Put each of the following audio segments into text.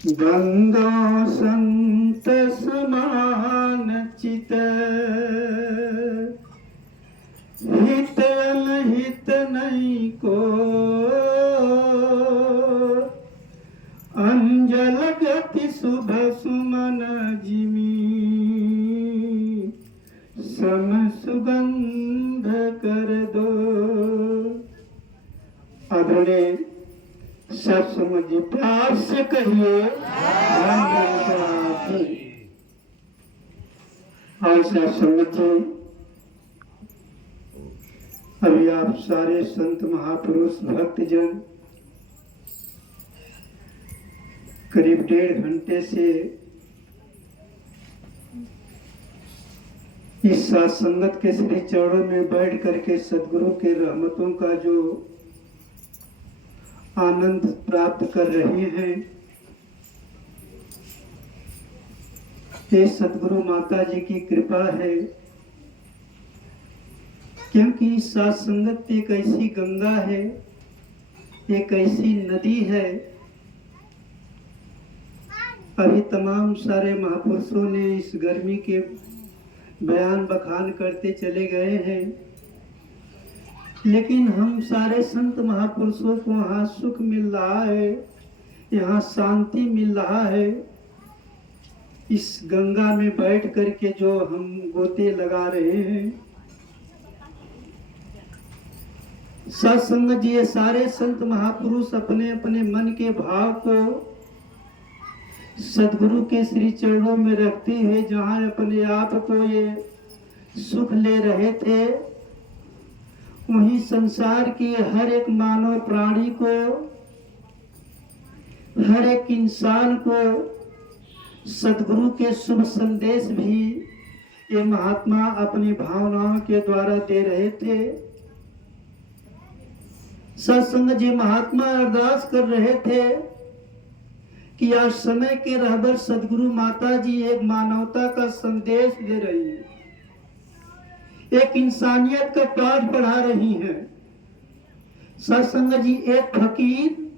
गंगा संत समान चित हित अनहित नहीं को अंजल गति शुभ सुमन जिमी सम सुगंध कर दो। आदरणीय सत्संग जी प्यार से कहिए और सत्संग जी अभी आप सारे संत महापुरुष भक्तजन करीब 1.5 घंटे से इस सत्संगत के श्री चरणों में बैठ करके सदगुरु के रहमतों का जो आनंद प्राप्त कर रहे हैं, ये सदगुरु माता जी की कृपा है। क्योंकि सत्संगत एक ऐसी गंगा है, एक ऐसी नदी है। अभी तमाम सारे महापुरुषों ने इस गर्मी के बयान बखान करते चले गए हैं, लेकिन हम सारे संत महापुरुषों को यहाँ सुख मिल रहा है, यहाँ शांति मिल रहा है। इस गंगा में बैठ करके जो हम गोते लगा रहे हैं, सत्संग जी ये सारे संत महापुरुष अपने अपने मन के भाव को सदगुरु के श्री चरणों में रखते हुए जहाँ अपने आप को ये सुख ले रहे थे, वहीं संसार के हर एक मानव प्राणी को, हर एक इंसान को सदगुरु के शुभ संदेश भी ये महात्मा अपनी भावनाओं के द्वारा दे रहे थे। सत्संग जी महात्मा अरदास कर रहे थे कि आज समय के रहबर सदगुरु माता जी एक मानवता का संदेश दे रही है, एक इंसानियत का पाठ पढ़ा रही हैं। सत्संग जी एक फकीर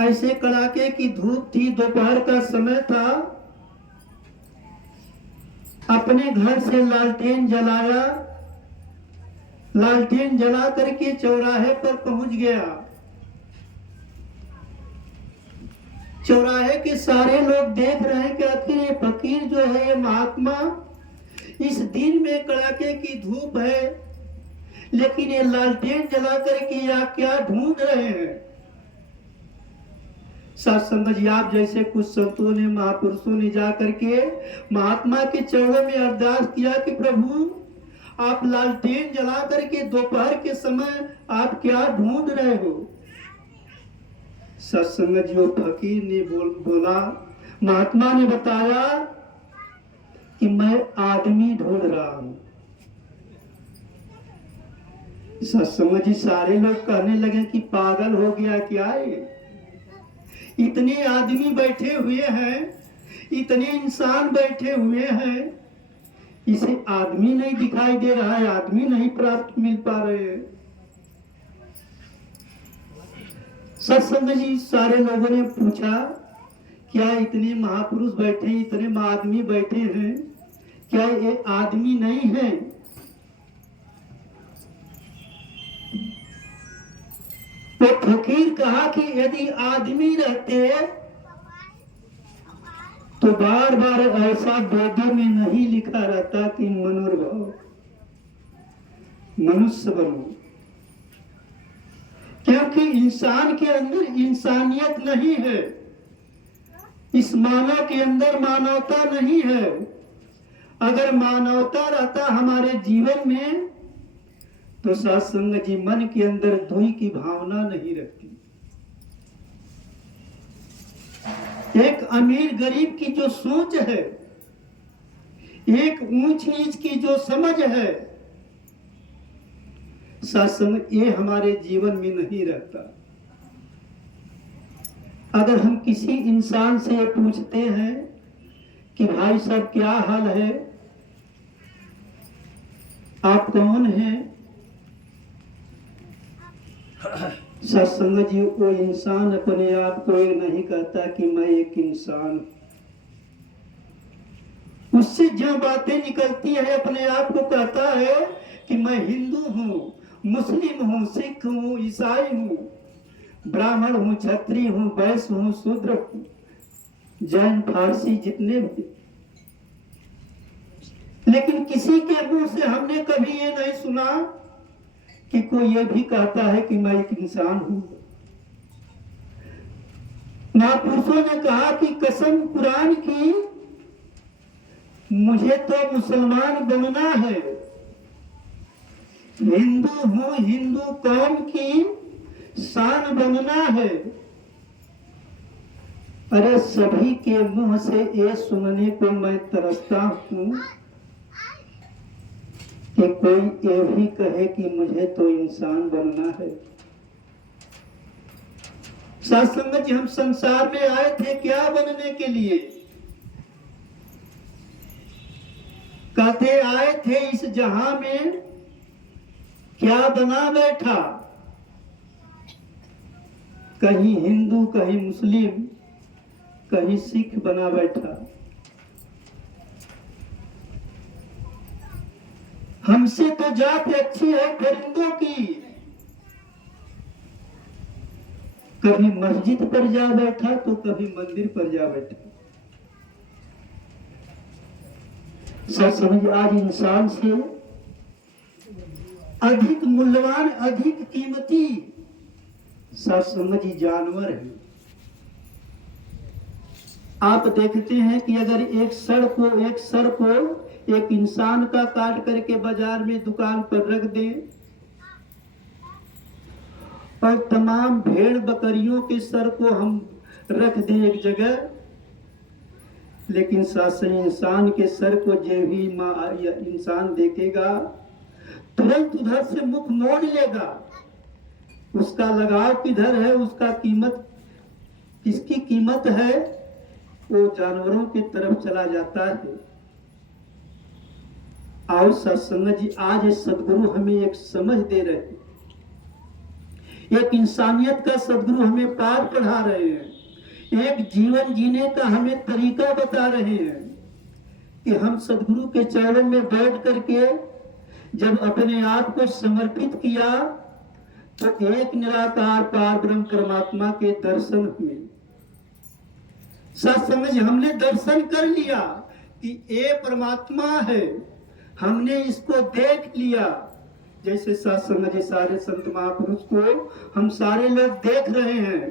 ऐसे कड़ाके की धूप थी, दोपहर का समय था, अपने घर से लालटेन जलाया, लालटेन जला करके चौराहे पर पहुंच गया। चौराहे के सारे लोग देख रहे हैं कि आखिर ये फकीर जो है, ये महात्मा, इस दिन में कड़ाके की धूप है, लेकिन ये लालटेन जला करके या क्या ढूंढ रहे हैं। सत्संग जी आप जैसे कुछ संतों ने, महापुरुषों ने जा करके महात्मा के चरणों में अरदास किया कि प्रभु आप लालटेन जला करके दोपहर के समय आप क्या ढूंढ रहे हो। सत्संग जी वो फकीर ने बोला, महात्मा ने बताया कि मैं आदमी ढूंढ रहा हूं। सत्संग जी सारे लोग कहने लगे कि पागल हो गया क्या है, इतने आदमी बैठे हुए हैं, इतने इंसान बैठे हुए हैं, इसे आदमी नहीं दिखाई दे रहा है, आदमी नहीं प्राप्त मिल पा रहे हैं। सत्संग जी सारे लोगों ने पूछा, क्या इतने महापुरुष बैठे, इतने आदमी बैठे हैं, क्या ये आदमी नहीं है? तो फकीर कहा कि यदि आदमी रहते तो बार बार ऐसा वेदों में नहीं लिखा रहता कि मनोर्भव मनुष्य बनो। क्योंकि इंसान के अंदर इंसानियत नहीं है, इस मानव के अंदर मानवता नहीं है। अगर मानवता रहता हमारे जीवन में तो सत्संग जी मन के अंदर द्वेष की भावना नहीं रहती। एक अमीर गरीब की जो सोच है, एक ऊंच नीच की जो समझ है, सत्संग ये हमारे जीवन में नहीं रहता। अगर हम किसी इंसान से पूछते हैं कि भाई साहब क्या हाल है, आप कौन हैं, सत्संग जी, वो इंसान अपने आप को ये नहीं कहता कि मैं एक इंसान हूं। उससे जो बातें निकलती है अपने आप को कहता है कि मैं हिंदू हूं, मुस्लिम हूं, सिख हूं, ईसाई हूं, ब्राह्मण हूं, क्षत्रिय हूं, वैश्य हूं, शूद्र हूं, जैन, फारसी, जितने भी। लेकिन किसी के मुंह से हमने कभी ये नहीं सुना कि कोई ये भी कहता है कि मैं एक इंसान हूं। महापुरुषों ने कहा कि कसम कुरान की, मुझे तो मुसलमान बनना है, हिंदू हूं, हिंदू कौम की शान बनना है। अरे सभी के मुंह से ये सुनने को मैं तरसता हूं कि कोई ये भी कहे कि मुझे तो इंसान बनना है। सत्संग जी, हम संसार में आए थे क्या बनने के लिए? कहते आए थे इस जहां में क्या बना बैठा? कहीं हिंदू, कहीं मुस्लिम, कहीं सिख बना बैठा। हमसे तो जात अच्छी है परिंदों की। कभी मस्जिद पर जा बैठा तो कभी मंदिर पर जा बैठा। सब समझ, आज इंसान से अधिक मूल्यवान, अधिक कीमती सत्संग जानवर है। आप देखते हैं कि अगर एक सर को एक इंसान का काट करके बाजार में दुकान पर रख दें और तमाम भेड़ बकरियों के सर को हम रख दें एक जगह, लेकिन सासई इंसान के सर को जो भी इंसान देखेगा तुरंत उधर से मुख मोड़ लेगा। उसका लगाव किधर है, उसका कीमत, किसकी कीमत है, वो जानवरों की तरफ चला जाता है। और सत्संग जी, आज सदगुरु हमें एक समझ दे रहे हैं, एक इंसानियत का सदगुरु हमें पाठ पढ़ा रहे हैं, एक जीवन जीने का हमें तरीका बता रहे हैं कि हम सदगुरु के चरणों में बैठ करके जब अपने आप को समर्पित किया तो एक निराकार पार ब्रह्म परमात्मा के दर्शन हुए। सत्संग हमने दर्शन कर लिया कि ये परमात्मा है, हमने इसको देख लिया। जैसे सत्संग जी सारे संत महापुरुष को हम सारे लोग देख रहे हैं